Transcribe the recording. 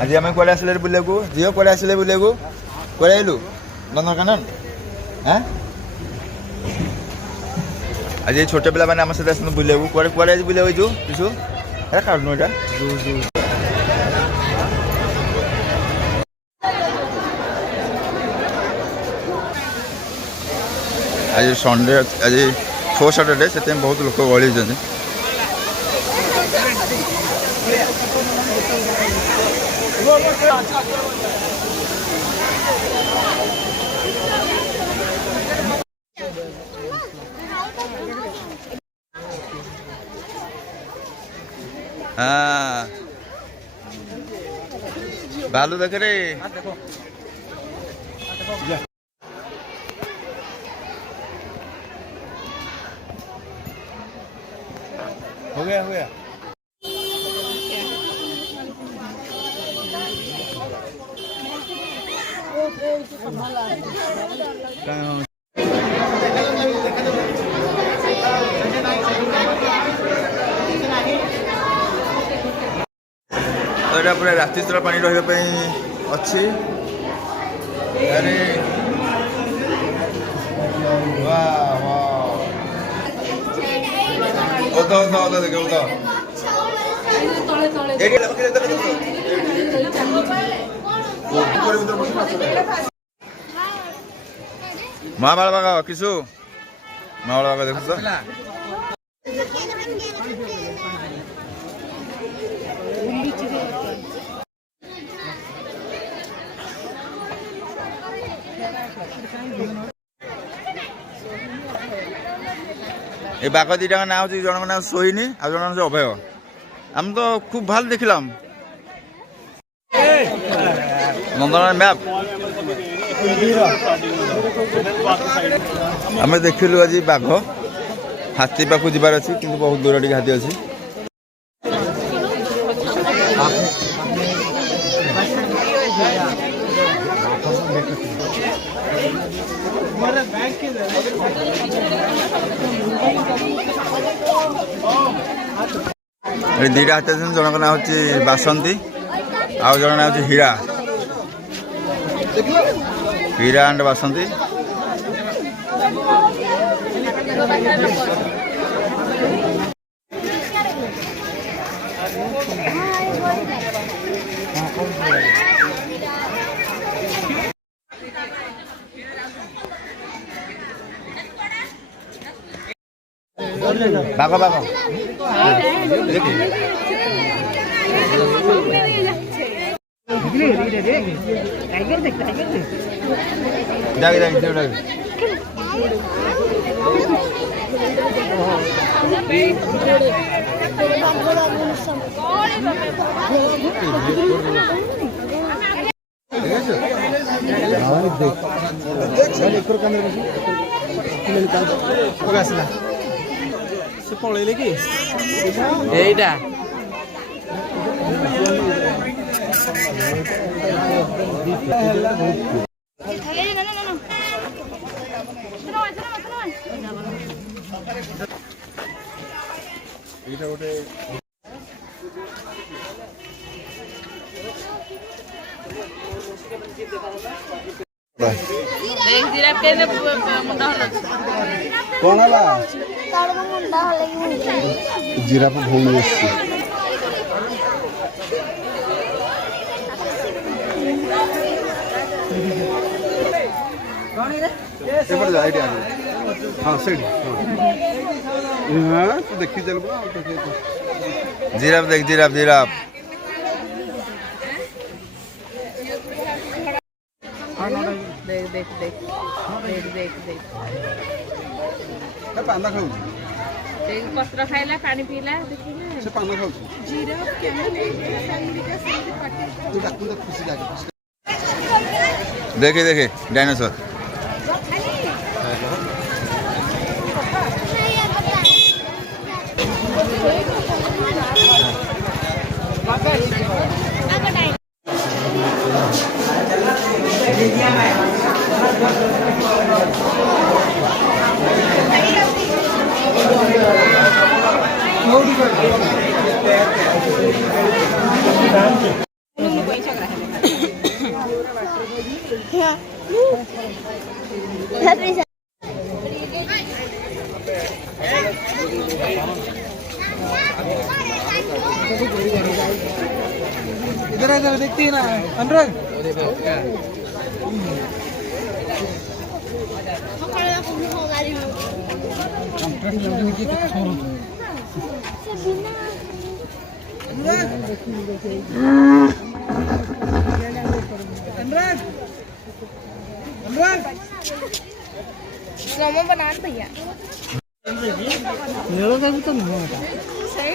आज आम कड़े आसिले बुले को झील कड़े आसिले बुले को कड़े आलु नंदनकानन हाँ आज ये छोटे पिला मैंने आम सहित आस बुले को कड़े कड़े बुले किसु है काटनु एटा आज संडे आज 4 सैटरडे से बहुत लोक गहली होती हाँ भालू देख रे हो गया तो यहाँ पूरा राति सारा पानी रही अच्छी अरे महाबाल बागा किसु महाबाल बागा देखो ये बाघ दीटा ना हूँ जन ना सोहिनी आ जन अभय आम तो खूब भल देखल नंदन मैप आम देखिलु आज बाघ हाथी पाखु जबार अच्छी कि बहुत दूर टी हाथी अच्छी दीटा हाथी अच्छे जनक ना हूँ बासंती आउ जन ना हूँ हीरा हीरा एंड बासंती बाघ बाघ से पलैले कि एटा देख जिराफ के मुंडा हल कौन हला तार मुंडा हल जिराफ घूम आसी हाँ से हाँ तो देखी चल जिराफ देख जिराफ जिराफ देख देख देख देख देख देख पाना खाऊ देख पत्र खाइला पानी पीला देखिला से पाना खाऊ जिराफ केमन फैमिली तू डाकू तो खुशी लागे देखे देखे डायनासोर इधर आ जाओ, देखती है ना अनुराग। अनुराग अनुराग मोमो बना भैया मेरा का भी तो नहीं होता। सही